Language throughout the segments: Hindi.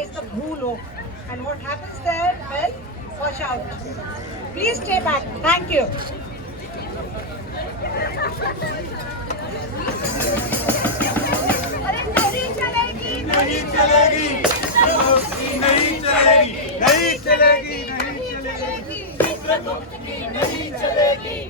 lies the Bhoolok. And what happens there? Well, watch out. Please stay back. Thank you. अरे नहीं चलेगी, नहीं चलेगी, नहीं चलेगी, नहीं चलेगी, नहीं चलेगी।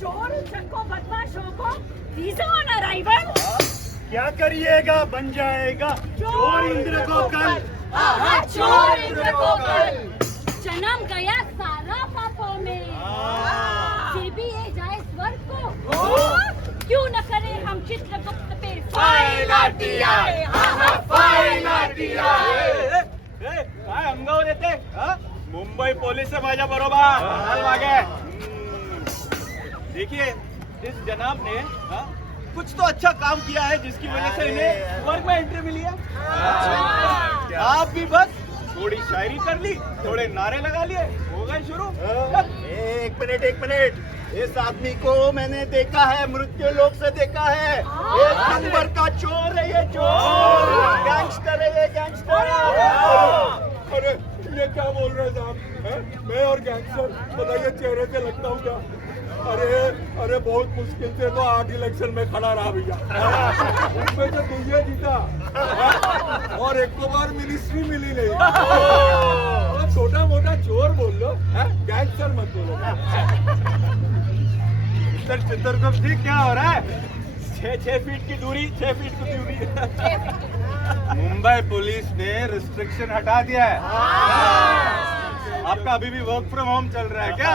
चोर उचक्कों बदमाशों को वीजा ऑन अराइवल। क्या करिएगा, बन जाएगा चोर इंद्र को कल। चोर इंद्र को कल। जन्म गया सारा पापों में, फिर भी ये जाए स्वर्ग को। क्यों न करें हम चित्रगुप्त पे फाइल आरटीआई। File RTI. काय अंगावर येते? मुंबई पोलीस से माझ्या बरोबर चल मागे। देखिए, इस जनाब ने कुछ तो अच्छा काम किया है जिसकी वजह से इन्हें स्वर्ग में एंट्री मिली है। आप भी बस थोड़ी शायरी कर ली, थोड़े नारे लगा लिए, हो गए शुरू। एक मिनट, इस आदमी को मैंने देखा है, मृत्यु लोक से देखा है। एक नंबर का चोर है ये, चोर गैंगस्टर है ये, गैंगस्टर। अरे ये क्या बोल रहे हैं साहब? मैं और गैंगस्टर बताइए चेहरे से लगता हूँ क्या? अरे बहुत मुश्किल से तो 8 इलेक्शन में खड़ा रहा भैया। उसमें से दुनिया जीता और एक को बार मिनिस्ट्री मिली नहीं। छोटा मोटा चोर बोल लो, गैंगस्टर मत बोलो। मिस्टर चित्रगुप्त जी, क्या हो रहा है? 6 फीट की दूरी, 6 फीट की दूरी। मुंबई पुलिस ने रिस्ट्रिक्शन हटा दिया है। आपका अभी भी वर्क फ्रॉम होम चल रहा है क्या?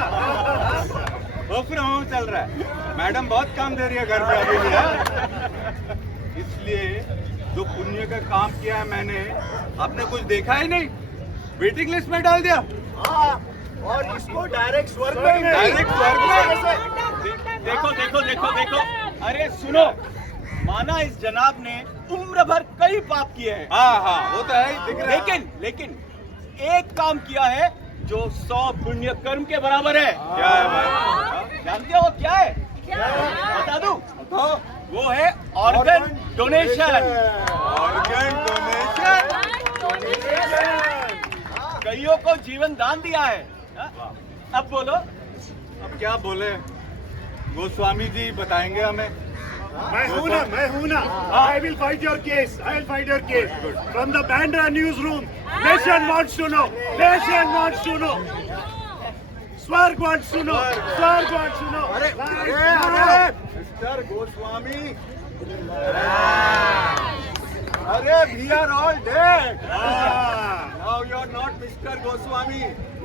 वर्क फ्रॉम होम चल रहा है। मैडम बहुत काम दे रही है घर पे अभी भी। इसलिए जो पुण्य का काम किया है मैंने, आपने कुछ देखा ही नहीं, वेटिंग लिस्ट में डाल दिया। और इसको डायरेक्ट स्वर्ग में, डायरेक्ट स्वर्ग में। देखो। अरे सुनो, माना इस जनाब ने उम्र भर कई पाप किए हैं। हाँ, वो तो है, लेकिन एक काम किया है जो 100 पुण्य कर्म के बराबर है। क्या है भाई? जानते हो क्या है? बता दूं? वो है ऑर्गन डोनेशन। Organ donation. कईयों को जीवन दान दिया है। अब बोलो, अब क्या बोले? गोस्वामी जी बताएंगे हमें। मैं हूँ ना। I will fight your case. From the Bandra newsroom, nation wants to know. Swarg wants to know. अरे मिस्टर गोस्वामी, अरे we are all dead. Now you are not Mr. Goswami.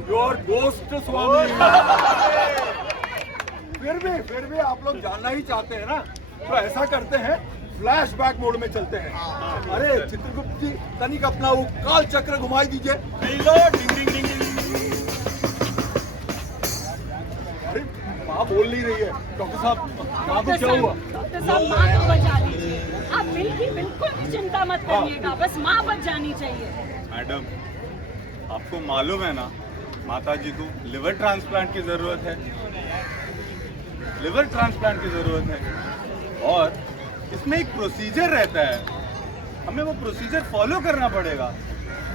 You are Ghost Swami. फिर भी आप लोग जानना ही चाहते हैं ना, तो ऐसा करते हैं, फ्लैशबैक मोड में चलते हैं। अरे चित्रगुप्त जी, तनिक अपना वो काल चक्र घुमाई दीजिए। अरे माँ बोल नहीं रही है। डॉक्टर साहब, माँ को क्या हुआ? डॉक्टर साहब, माँ को बचा लीजिए। आप बिल्कुल भी चिंता मत करिएगा, बस माँ बच जानी चाहिए। मैडम, आपको मालूम है ना, माता जी को लिवर ट्रांसप्लांट की जरूरत है। और इसमें एक प्रोसीजर रहता है, हमें वो प्रोसीजर फॉलो करना पड़ेगा।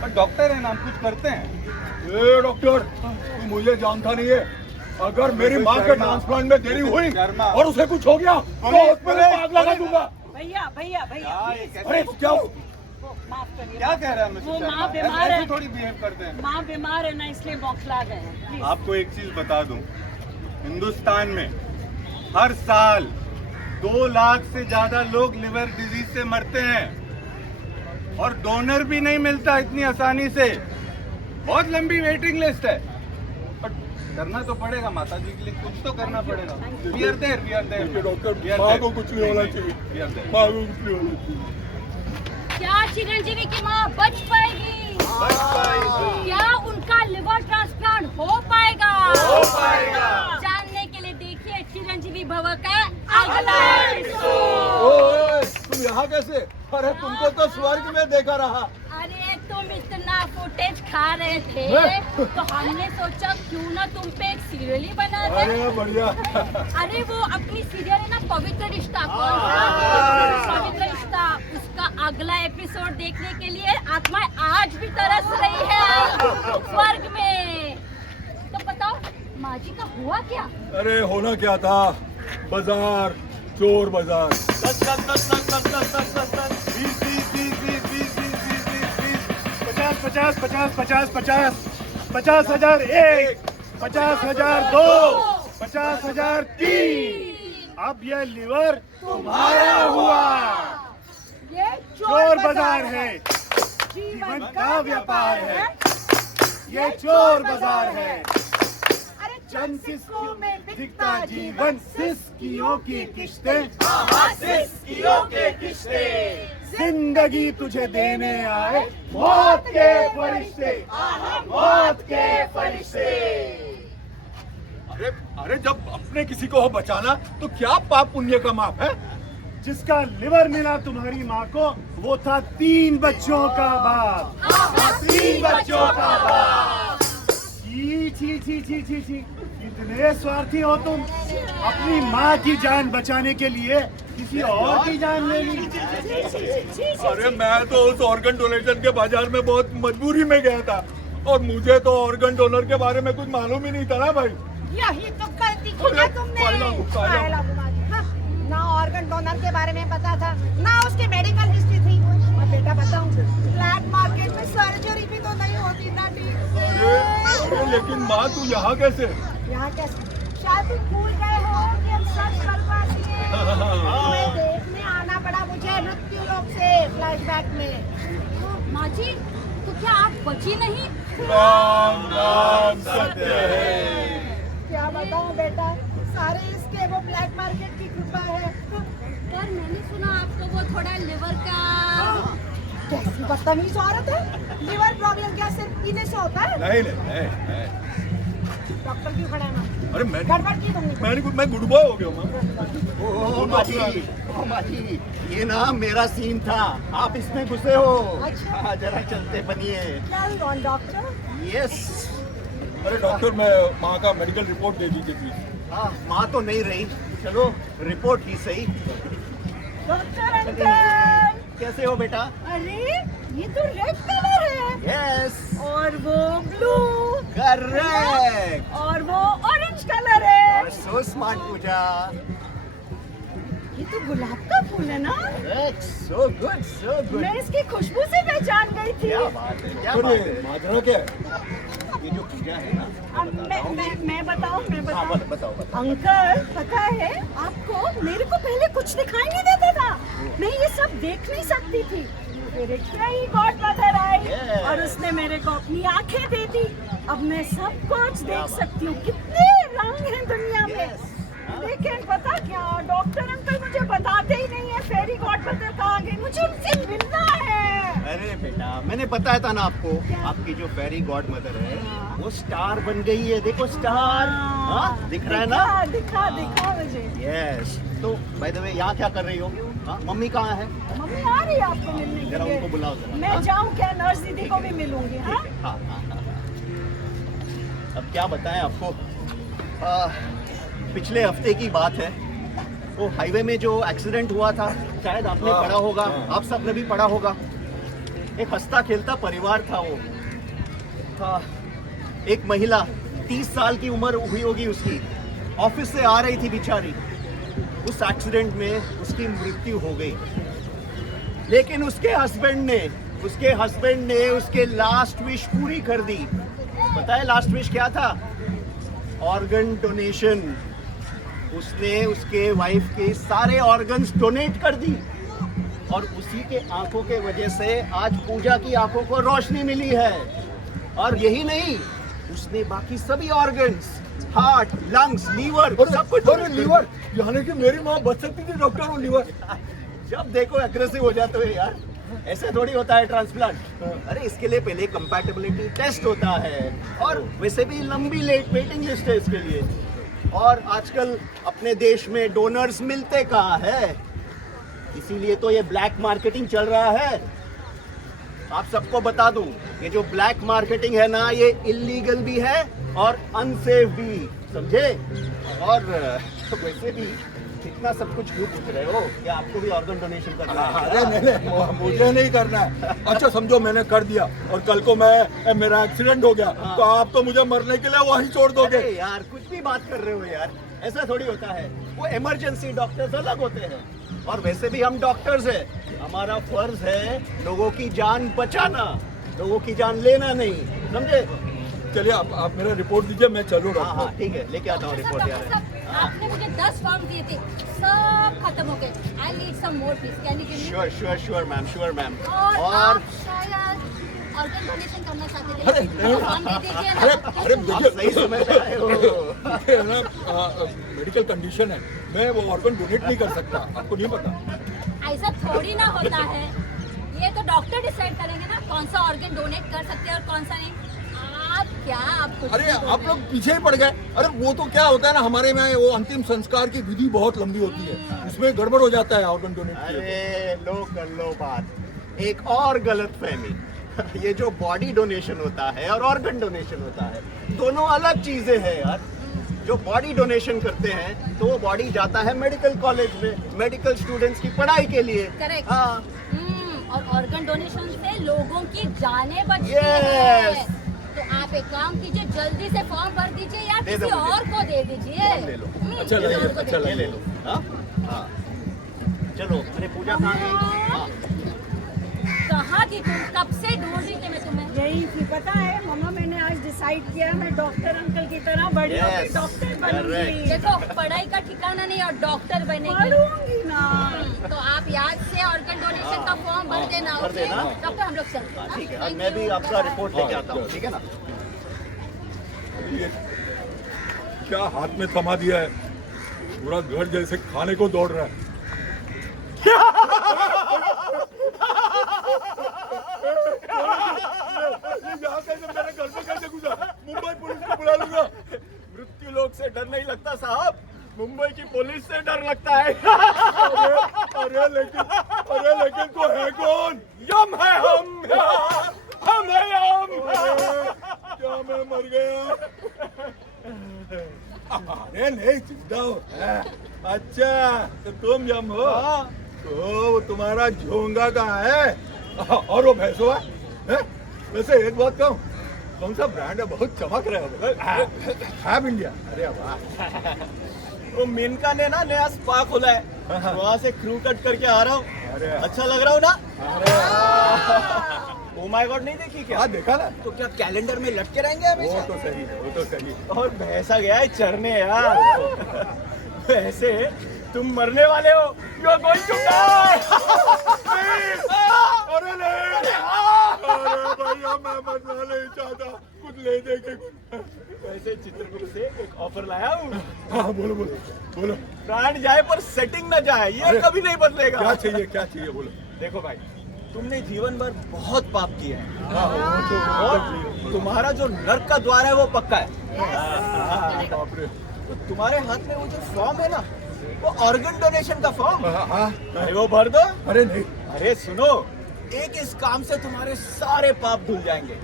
और डॉक्टर है ना, हम कुछ करते हैं। ए डॉक्टर, तू मुझे जानता नहीं है। अगर मेरी माँ के ट्रांसप्लांट में देरी हुई और उसे कुछ हो गया तो उसमें आग लगा दूंगा। भैया अरे क्या माफ करिए। क्या कह रहा है मिस्टर वो माँ शर्मा? बीमार ऐसे है। थोड़ी बिहेव करते हैं। माँ बीमार है ना, इसलिए बौखला गए हैं। Please। आपको एक चीज बता दूं, हिंदुस्तान में हर साल 2 लाख से ज्यादा लोग लिवर डिजीज से मरते हैं और डोनर भी नहीं मिलता इतनी आसानी से। बहुत लंबी वेटिंग लिस्ट है, पर करना तो पड़ेगा माता जी के लिए, कुछ तो करना पड़ेगा। We are there. डॉक्टर, माँ को कुछ नहीं होना चाहिए। माँ को कुछ नहीं होना चाहिए। क्या चिरंजीवी की माँ बच पाएगी? क्या उनका लिवर ट्रांसप्लांट हो पाएगा? जानने के लिए देखिए चिरंजीवी भव का अगला एपिसोड। तुम यहाँ कैसे? अरे तुमको तो स्वर्ग में देखा रहा। अरे तुम इतना फुटेज खा रहे थे तो हमने सोचा क्यों ना तुम पे एक सीरियल ही बना दे। अरे बढ़िया। अरे वो अपनी सीरियल है ना, पवित्र रिश्ता। कौन सा? पवित्र रिश्ता, उसका अगला एपिसोड देखने के लिए आत्माएं आज भी तरस रही है स्वर्ग में। तो बताओ माँ जी का हुआ क्या? अरे होना क्या था, बाजार, चोर बाजार। 10 10 10 10 10 10 10 10 20 20 20 20 20 20 20 50 50 50 50 50,000 1, 50,000 2, 50,000 3। अब ये लीवर तुम्हारा हुआ। ये चोर बाजार है, जीवन का व्यापार है। ये चोर बाजार है, अरे चंद सिस्कियों में बिकता जीवन, सिस्कियों की किस्तें, सिस्कियों के किस्से जिंदगी तुझे देने आए मौत के फरिश्ते, मौत के फरिश्ते। अरे अरे जब अपने किसी को हो बचाना तो क्या पाप पुण्य का माप है? जिसका लिवर मिला तुम्हारी माँ को, वो था 3 बच्चों का बाप। 3 बच्चों का बाप। छी छी छी छी छी छी, इतने स्वार्थी हो तुम। अपनी माँ की जान बचाने के लिए किसी और की जान ले ली। अरे मैं तो उस ऑर्गन डोनेशन के बाजार में बहुत मजबूरी में गया था, और मुझे तो ऑर्गन डोनर के बारे में कुछ मालूम ही नहीं था ना भाई। यही तो गलती की ना तुमने। पायला हाँ, ना ऑर्गन डोनर के बारे में पता था, ना उसकी मेडिकल हिस्ट्री थी। और बेटा बताऊं, ब्लैक मार्केट में सर्जरी भी तो नहीं होती ना ठीक। अरे लेकिन माँ तू यहाँ कैसे? यहाँ कैसे? शायद तुम भूल गए हो कि हम सच करवा दिए। तुम्हें देखने आना पड़ा मुझे मृत्यु लोक से फ्लैशबैक में। माँ जी तो क्या आप बची नहीं? राम राम सत्य है। क्या बताऊं बेटा, सारे इसके वो ब्लैक मार्केट की कृपा है। पर मैंने सुना आपको वो थोड़ा लिवर का। कैसी बदतमीज औरत है। लिवर प्रॉब्लम क्या सिर्फ पीने से होता है? नहीं। डॉक्टर क्यों खड़ा है ना? अरे मैं गड़बड़ की तुमने। मैं गुड बॉय हो गया माँ। ओ माजी, ये ना मेरा सीन था, आप इसमें घुसे हो। अच्छा। हाँ, जरा चलते बनिए। Carry on, doctor. यस। अरे डॉक्टर, मैं माँ का मेडिकल रिपोर्ट दे दीजिए प्लीज। हाँ, माँ तो नहीं रही, चलो रिपोर्ट ही सही। डॉक्टर अंकल, कैसे हो बेटा? अरे ये तो रेड कलर है, यस, और वो ब्लू, करेक्ट। और वो ऑरेंज कलर है। सो स्मार्ट पूजा। ये तो गुलाब का फूल है ना? So good, so good. मैं इसकी खुशबू से पहचान गई थी। क्या बात है, क्या बात है। माजरा क्या है? ये जो पूजा है ना, अब मैं बताऊं। हाँ बताओ। अंकल, पता है आपको, मेरे को पहले कुछ दिखाई नहीं देता था, मैं ये सब देख नहीं सकती थी। फिर एक ही गॉड मदर आई Yes. और उसने मेरे को अपनी आंखें दे दी। अब मैं सब कुछ देख सकती हूँ। कितने रंग हैं दुनिया में। Yes. लेकिन पता क्या, डॉक्टर अंकल मुझे बताते ही नहीं है फेरी गॉड मदर कहाँ गई। मुझे उनसे मिलना है। अरे बेटा, मैंने बताया था ना आपको, आपकी जो फेरी गॉड मदर है वो स्टार बन गई है। देखो स्टार, हाँ दिख रहा है ना? दिखा मुझे। यस। तो बाय द वे यहाँ क्या कर रही हो? हाँ, मम्मी कहाँ है? मम्मी आ रही है आपको मिलने के जरा लिए। उनको बुलाओ जरा। मैं हाँ? जाऊँ क्या? नर्स दीदी को भी मिलूंगी। हाँ, हाँ। अब क्या बताएं आपको, पिछले हफ्ते की बात है, वो हाईवे में जो एक्सीडेंट हुआ था, शायद आपने हाँ, पढ़ा होगा, हाँ। आप सबने भी पढ़ा होगा। एक हंसता खेलता परिवार था वो। हाँ, एक महिला 30 साल की उम्र हुई होगी उसकी, ऑफिस से आ रही थी बेचारी, उस एक्सीडेंट में उसकी मृत्यु हो गई। लेकिन उसके हस्बैंड ने उसके लास्ट विश पूरी कर दी। पता है लास्ट विश क्या था? Organ donation. उसने उसके वाइफ के सारे ऑर्गन्स डोनेट कर दी, और उसी के आंखों के वजह से आज पूजा की आंखों को रोशनी मिली है। और यही नहीं, उसने बाकी सभी ऑर्गन्स, हार्ट, लंग्स, लीवर, सब कुछ। अरे लीवर, यानी कि मेरी माँ बच सकती थी डॉक्टर। वो लीवर जब देखो एग्रेसिव हो जाते हो यार, ऐसे थोड़ी होता है ट्रांसप्लांट। अरे इसके लिए पहले कंपैटिबिलिटी टेस्ट होता है, और वैसे भी लंबी वेटिंग लिस्ट है इसके लिए। और आजकल अपने देश में डोनर्स मिलते कहाँ है, इसीलिए तो ये ब्लैक मार्केटिंग चल रहा है। आप सबको बता दूं, ये जो ब्लैक मार्केटिंग है ना, ये इलीगल भी है और अनसेफ भी, समझे? और वैसे भी इतना सब कुछ क्यों पूछ रहे हो? क्या आपको भी ऑर्गन डोनेशन करना है अरे क्या? नहीं, मुझे नहीं करना है। अच्छा समझो मैंने कर दिया और कल को मेरा एक्सीडेंट हो गया तो आप तो मुझे मरने के लिए वहीं छोड़ दोगे। अरे यार कुछ भी बात कर रहे हो यार, ऐसा थोड़ी होता है। वो इमरजेंसी डॉक्टर्स अलग होते हैं और वैसे भी हम डॉक्टर्स हैं। हमारा फर्ज है लोगों की जान बचाना, लोगों की जान लेना नहीं, समझे? चलिए आप मेरा रिपोर्ट दीजिए, मैं चलूँ हाँ डॉक्टर। हाँ ठीक है, लेके आता हूँ रिपोर्ट यार। डॉक्टर साहब, आपने मुझे 10 फॉर्म दिए थे, सब खत्म हो गए। I need some more please, can you give me? Sure ma'am. और और आप शायद ऑर्गन डोनेशन करना चाहते थे। अरे नहीं। फॉर्म दे दीजिए ना। अरे आप देखिए सही समय पे आए हो। ये ना मेडिकल कंडीशन है, मैं वो ऑर्गन डोनेट नहीं कर सकता, आपको नहीं पता? ऐसा थोड़ी ना होता है, ये तो डॉक्टर डिसाइड करेंगे ना कौन सा ऑर्गन डोनेट कर सकते हैं और कौन सा नहीं। आप कुछ अरे नहीं बोल आप रहे। लोग पीछे ही पड़ गए। अरे वो तो क्या होता है ना, हमारे में वो अंतिम संस्कार की विधि बहुत लंबी होती है, उसमें गड़बड़ हो जाता है ऑर्गन डोनेट के लिए। अरे लो कर लो बात। एक और गलत फहमी, ये जो बॉडी डोनेशन होता है और ऑर्गन डोनेशन होता है, दोनों अलग चीजें हैं यार। जो बॉडी डोनेशन करते हैं तो वो बॉडी जाता है मेडिकल कॉलेज में, मेडिकल स्टूडेंट्स की पढ़ाई के लिए। Correct. हाँ और ऑर्गन डोनेशन से लोगों की जानें बचती Yes. है। तो आप एक काम कीजिए, जल्दी से फॉर्म भर दीजिए या दे दो किसी मुझे। और को दे दीजिए। ले लो। अच्छा किसी लगे, और को अच्छा दे ये ले लो। हाँ हाँ चलो, अरे पूजा कहाँ गई? हाँ कहाँ थी तुम? कब से ढूंढ रही थी मैं तुम्हें। यही थी, पता है मम्मा, मैंने आज डिसाइड किया मैं डॉक्टर अंकल की तरह बड़ी होकर Yes, डॉक्टर correct. बनूंगी। देखो पढ़ाई का ठिकाना नहीं और डॉक्टर बनेगी। बनूंगी ना। तो आप याद से ऑर्गन डोनेशन का फॉर्म भर देना। भर देना। ओके? डॉक्टर हम लोग चलते हैं। ठीक है, Thank मैं भी you. आपका रिपोर्ट लेके आता हूँ, ठीक है ना? ये क्या हाथ में थमा दिया है, पूरा घर जैसे खाने को दौड़ रहा है। यहाँ कैसे, मेरे घर में कैसे घुसा? मुंबई पुलिस को बुला लूंगा। मृत्यु लोक से डर नहीं लगता साहब, मुंबई की पुलिस से डर लगता है। अरे लेकिन तो है कौन? यम है हम है यम। क्या मैं मर गया? अरे नहीं, चिंता हो। अच्छा तो तुम यम हो? तो तुम्हारा झोंगा कहाँ है और वो भैंसवा है? वैसे एक बात कहूँ, कौन सा ब्रांड है, बहुत चमक रहे हो। Have India. अरे वाह। वो मिनका ने ना नया स्पा खोला है, वहाँ से क्रू कट करके आ रहा हूँ। अरे। अच्छा लग रहा हूँ ना? ओ माय गॉड नहीं देखी क्या? हाँ देखा ना। तो क्या कैलेंडर में लटके रहेंगे वो हमेशा? तो सही है, वो तो सही है। और भैंसा गया है चरने यार। वैसे तुम मरने वाले हो, you are going to die. अरे नहीं, अरे भैया मैं मरना नहीं चाहता, कुछ ले दे के कुछ। वैसे चित्रकूट से एक ऑफर लाया हूँ, हाँ बोलो बोलो बोलो। ब्रांड जाए पर सेटिंग ना जाए, ये अरे, कभी नहीं बदलेगा। क्या चाहिए बोलो। देखो भाई, तुमने जीवन भर बहुत पाप किए हैं हाँ, वो तो और तुम्हारा जो नर्क का द्वार है वो पक्का है। बाप रे। तो तुम्हारे हाथ में वो जो फॉर्म है ना, वो ऑर्गन डोनेशन का फॉर्म, हाँ, अरे वो भर दो। अरे नहीं, अरे सुनो, एक इस काम से तुम्हारे सारे पाप धुल जाएंगे,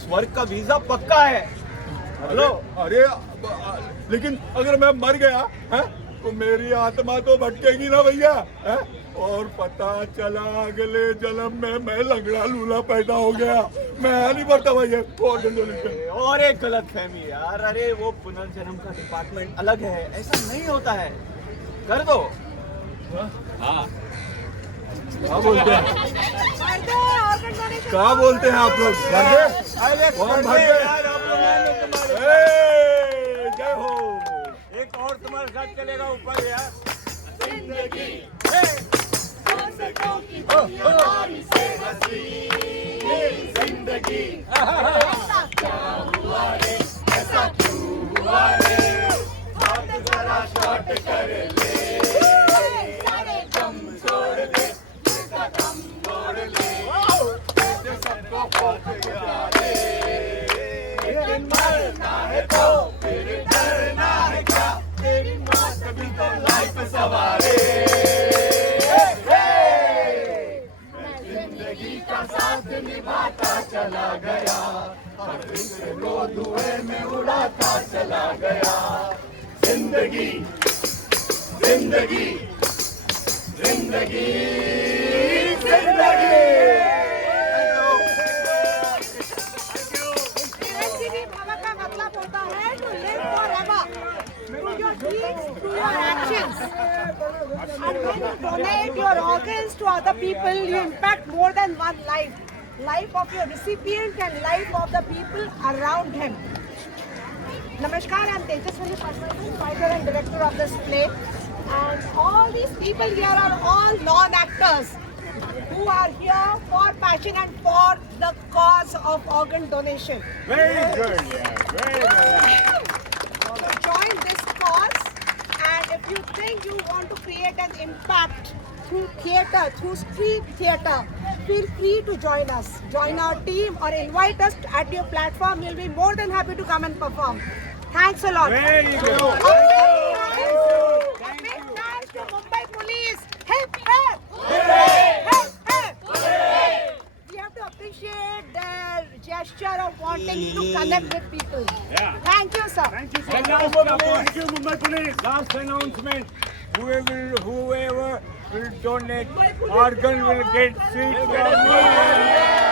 स्वर्ग का वीजा पक्का है। हेलो, अरे लेकिन अगर मैं मर गया है तो मेरी आत्मा तो भटकेगी ना भैया है? और पता चला अगले जन्म में मैं लंगड़ा लूला पैदा हो गया, मैं नहीं पड़ता भैया ऑर्गन डोनेशन। और एक गलत फहमी यार, अरे वो पुनर्जन्म का डिपार्टमेंट अलग है, ऐसा नहीं होता है, कर दो। हाँ, क्या बोलते हैं, कर दे ऑर्गन डोनेशन। क्या बोलते हैं आप लोग? भर दे? अरे कौन कर भर दे गए? यार, हम लोग हैं ना तुम्हारे। ए, जय हो। एक और तुम्हारे साथ चलेगा ऊपर यार। लेकिन मरना है तो फिर डरना है क्या, तेरी मौत भी तो लाइफ सवारे। चिरंजीवी भव का मतलब होता है to live forever through your deeds, through your actions. And when you donate your organs to other people, you impact more than one life. Life of your recipient and life of the people around him. Namaskar, I'm Tejaswini Padmanabhan, writer and director of this play. And all these people here are all non-actors who are here for passion and for the cause of organ donation. Very good, very good. So join this cause, and if you think you want to create an impact through theatre, through street theatre, feel free to join us. Join our team or invite us at your platform. We'll be more than happy to come and perform. Thanks a lot. Very good. A big thanks to Mumbai Police. Hip hip! Hip hip! We have to appreciate their gesture of wanting to connect with people. Yeah. Thank you, sir. Thank you so And much. last Thank you, Mumbai Police. last announcement. Whoever will donate organ will get seat for me.